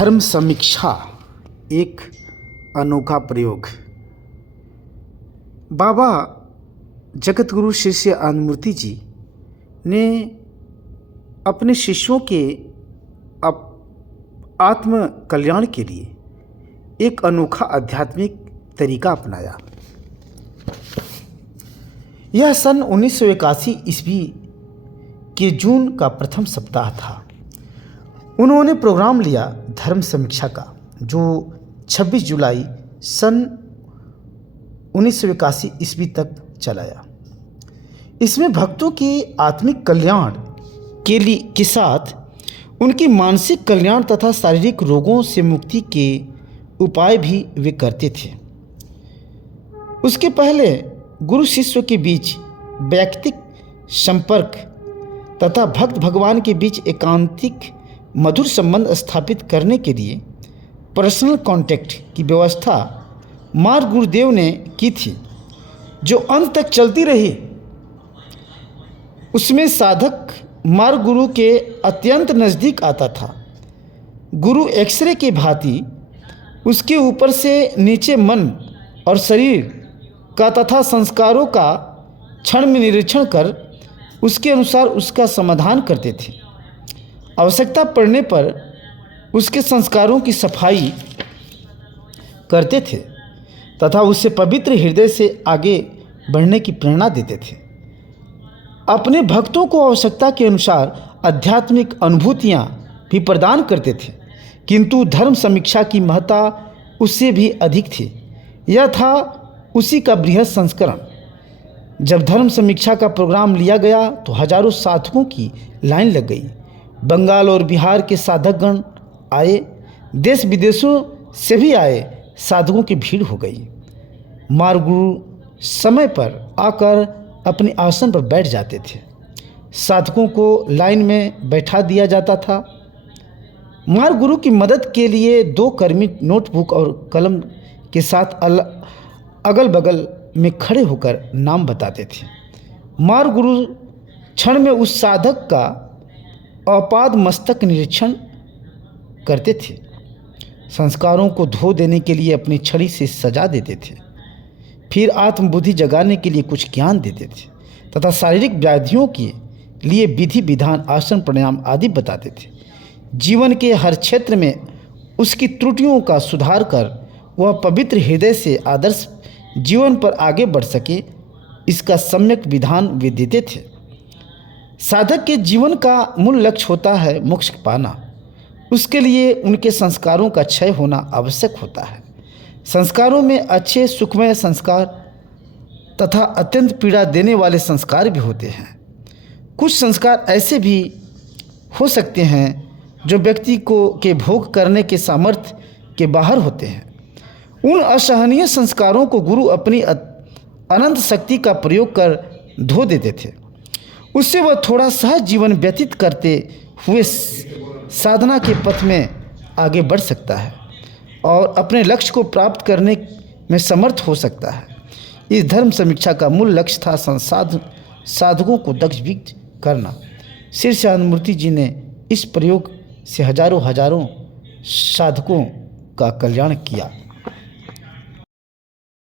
धर्म समीक्षा एक अनोखा प्रयोग। बाबा जगत गुरु शिष्य आनंदमूर्ति जी ने अपने शिष्यों के आत्म कल्याण के लिए एक अनोखा आध्यात्मिक तरीका अपनाया। यह सन 1981 ईस्वी के जून का प्रथम सप्ताह था। उन्होंने प्रोग्राम लिया धर्म समीक्षा का, जो 26 जुलाई सन 1981 ईस्वी तक चलाया। इसमें भक्तों के आत्मिक कल्याण के साथ उनकी मानसिक कल्याण तथा शारीरिक रोगों से मुक्ति के उपाय भी वे करते थे। उसके पहले गुरु शिष्य के बीच वैयक्तिक संपर्क तथा भक्त भगवान के बीच एकांतिक मधुर संबंध स्थापित करने के लिए पर्सनल कांटेक्ट की व्यवस्था मार्ग गुरुदेव ने की थी, जो अंत तक चलती रही। उसमें साधक मार्ग गुरु के अत्यंत नज़दीक आता था। गुरु एक्सरे की भांति उसके ऊपर से नीचे मन और शरीर का तथा संस्कारों का क्षण में निरीक्षण कर उसके अनुसार उसका समाधान करते थे। आवश्यकता पड़ने पर उसके संस्कारों की सफाई करते थे तथा उससे पवित्र हृदय से आगे बढ़ने की प्रेरणा देते थे। अपने भक्तों को आवश्यकता के अनुसार आध्यात्मिक अनुभूतियाँ भी प्रदान करते थे, किंतु धर्म समीक्षा की महत्ता उससे भी अधिक थी। यह था उसी का बृहद संस्करण। जब धर्म समीक्षा का प्रोग्राम लिया गया तो हजारों साधकों की लाइन लग गई। बंगाल और बिहार के साधकगण आए, देश विदेशों से भी आए साधकों की भीड़ हो गई। मार्ग गुरु समय पर आकर अपने आसन पर बैठ जाते थे। साधकों को लाइन में बैठा दिया जाता था। मार्ग गुरु की मदद के लिए 2 कर्मी नोटबुक और कलम के साथ अगल बगल में खड़े होकर नाम बताते थे। मार्ग गुरु क्षण में उस साधक का आपाद मस्तक निरीक्षण करते थे। संस्कारों को धो देने के लिए अपनी छड़ी से सजा देते थे। फिर आत्मबुद्धि जगाने के लिए कुछ ज्ञान देते थे तथा शारीरिक व्याधियों के लिए विधि विधान आसन प्राणायाम आदि बताते थे। जीवन के हर क्षेत्र में उसकी त्रुटियों का सुधार कर वह पवित्र हृदय से आदर्श जीवन पर आगे बढ़ सके, इसका सम्यक विधान वे देते थे। साधक के जीवन का मूल लक्ष्य होता है मोक्ष पाना। उसके लिए उनके संस्कारों का क्षय होना आवश्यक होता है। संस्कारों में अच्छे सुखमय संस्कार तथा अत्यंत पीड़ा देने वाले संस्कार भी होते हैं। कुछ संस्कार ऐसे भी हो सकते हैं जो व्यक्ति को के भोग करने के सामर्थ्य के बाहर होते हैं। उन असहनीय संस्कारों को गुरु अपनी अनंत शक्ति का प्रयोग कर धो देते थे। उससे वह थोड़ा सहज जीवन व्यतीत करते हुए साधना के पथ में आगे बढ़ सकता है और अपने लक्ष्य को प्राप्त करने में समर्थ हो सकता है। इस धर्म समीक्षा का मूल लक्ष्य था साधकों को दक्ष भी करना। शिष्य आनंदमूर्ति जी ने इस प्रयोग से हजारों साधकों का कल्याण किया।